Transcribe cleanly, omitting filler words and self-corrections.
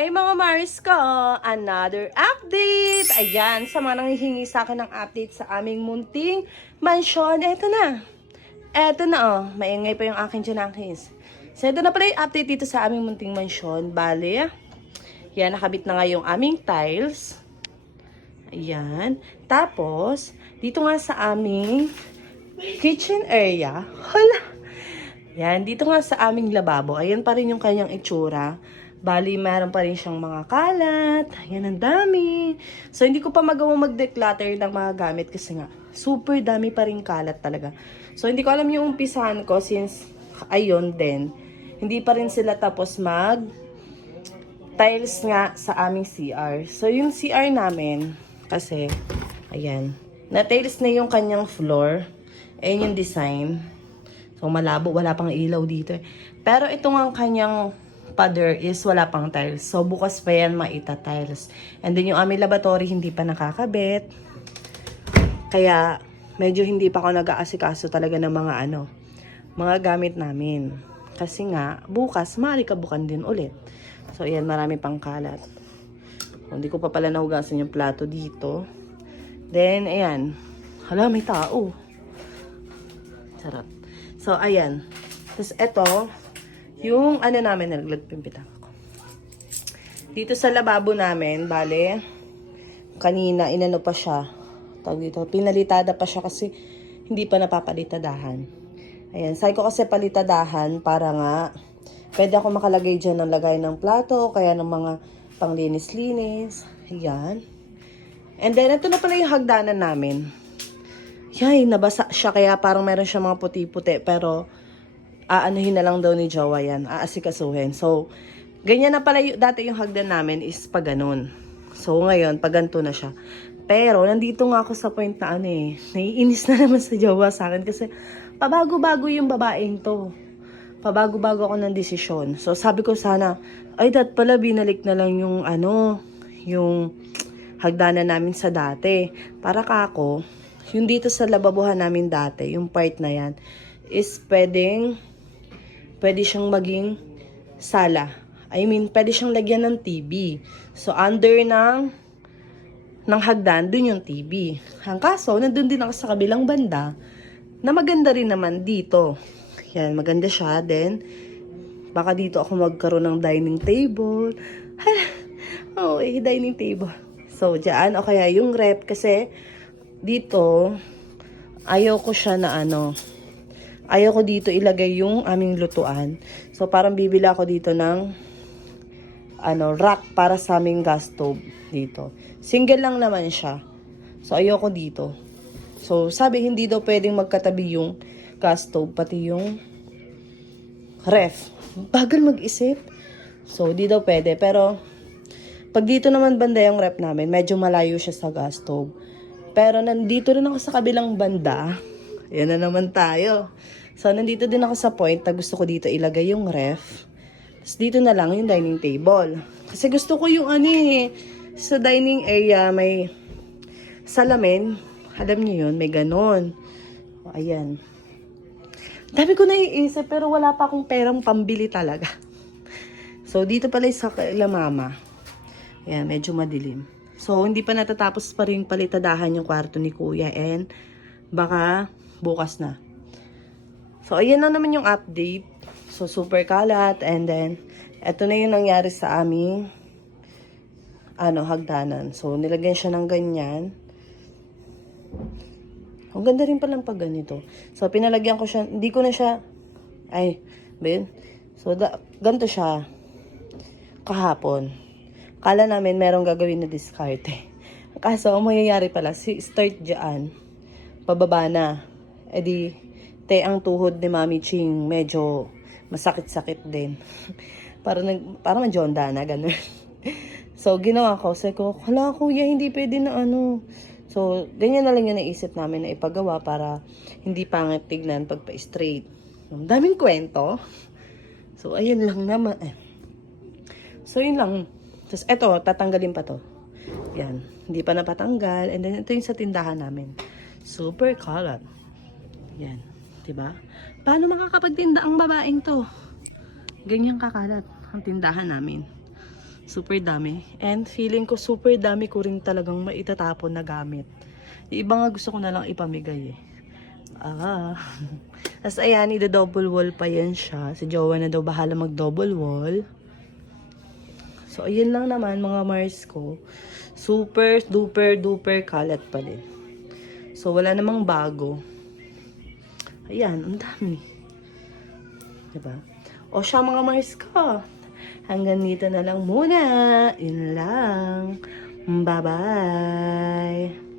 Hi mga Mars ko! Another update! Ayan, sa mga nanghihingi sa akin ng update sa aming munting mansyon, eto na. Eto na oh, maingay pa yung aking Janakis. So eto na pala yung update dito sa aming munting mansyon. Bale, yan, nakabit na nga yung aming tiles. Ayan. Tapos, dito nga sa aming kitchen area. Hala! Yan, dito nga sa aming lababo. Ayan pa rin yung kanyang itsura. Bali, meron pa rin siyang mga kalat. Ayan, ang dami. So, hindi ko pa magawang mag-declutter ng mga gamit kasi nga, super dami pa rin kalat talaga. So, hindi ko alam yung umpisahan ko since, ayun din, hindi pa rin sila tapos tiles nga sa aming CR. So, yung CR namin, kasi, ayan, na-tiles na yung kanyang floor. Ayan yung design. So, malabo. Wala pang ilaw dito. Pero ito nga ang kanyang pader is wala pang tiles. So, bukas pa yan maita-tiles. And then, yung aming laboratory hindi pa nakakabit. Kaya, medyo hindi pa ako nag-aasikaso talaga ng mga gamit namin. Kasi nga, bukas, marikabukan din ulit. So, ayan, marami pang kalat. Hindi ko pa pala nahugasan yung plato dito. Then, ayan. Hala, may tao. Sarap. So, ayan. Tapos, eto, yung namin, naglagpimpitan ako. Dito sa lababo namin, bale, kanina, inano pa siya. Tawag dito, pinalitada pa siya kasi hindi pa napapalitadahan. Ayan, sabi ko kasi palitadahan para nga, pwede ako makalagay dyan ng lagay ng plato, kaya ng mga panglinis-linis. Ayan. And then, ito na pala yung hagdanan namin. Yay, nabasa siya kaya parang meron siya mga puti-puti pero aanuhin na lang daw ni Jowa yan, aasikasuhin. So, ganyan na pala dati yung hagdan namin is pag ganun. So, ngayon, pag ganito na siya. Pero, nandito nga ako sa point na naiinis na naman sa Jowa sa akin kasi pabago-bago yung babaeng to. Pabago-bago ako ng desisyon. So, sabi ko sana, ay, pala binalik na lang yung yung hagdanan namin sa dati. Para kako, yung dito sa lababuhan namin dati, yung part na yan, is pwede siyang maging sala. I mean, pwede siyang lagyan ng TV. So, under ng hagdan, dun yung TV. Ang kaso, nandun din ako sa kabilang banda, na maganda rin naman dito. Yan, maganda siya. Then, baka dito ako magkaroon ng dining table. Oh, dining table. So, dyan, o kaya yung rep, kasi dito, ayaw ko siya na ayaw ko dito ilagay yung aming lutuan. So, parang bibili ako dito ng rack para sa aming gas stove dito. Single lang naman siya. So, ayaw ko dito. So, sabi, hindi daw pwedeng magkatabi yung gas stove, pati yung ref. Bagal mag-isip. So, di daw pwede. Pero, pag dito naman banda yung ref namin, medyo malayo siya sa gas stove. Pero, nandito rin ako sa kabilang banda. Yan na naman tayo. So, nandito din ako sa point na gusto ko dito ilagay yung ref. Tapos, dito na lang yung dining table. Kasi gusto ko yung sa dining area may salamin. Alam niyo yun, may ganon. O, ayan. Dami ko naiisip pero wala pa akong perang pambili talaga. So, dito pala sa kaila mama. Ayan, medyo madilim. So, hindi pa natatapos pa rin palitadahan yung kwarto ni kuya and baka bukas na. So, ayan na naman yung update. So, super kalat and then eto na yung nangyari sa aming hagdanan. So, nilagyan siya ng ganyan. Ang ganda rin palang pag ganito. So, pinalagyan ko siya. Hindi ko na siya So, ganito siya kahapon. Kala namin merong gagawin na diskarte. Kaso, ang mangyayari pala, start dyan, pababa na. Ang tuhod ni Mami Ching, medyo masakit-sakit din. Parang majonda na, gano'n. So, ginawa ko. Sabi ko, hala kuya, hindi pwede na So, ganyan na lang yung naisip namin na ipagawa para hindi pangit tignan pag pa-straight. Daming kwento. So, ayun lang naman. So, yun lang. Tapos, eto, tatanggalin pa to. Yan. Hindi pa napatanggal. And then, ito yung sa tindahan namin. Super kalat. Yan. Diba? Paano makakapagtinda ang babaeng to? Ganyan kakalat ang tindahan namin. Super dami. And feeling ko super dami ko rin talagang maitatapon na gamit. Yung iba nga gusto ko na lang ipamigay eh. Tapos ayan, ida-double wall pa yan siya. Si Jowa na daw bahala mag-double wall. So, ayun lang naman mga Mars ko. Super duper duper kalat pa din. So, wala namang bago. Ayan, ang dami. Diba? O siya mga Mars ko. Hanggang dito na lang muna. Yun lang. Bye-bye.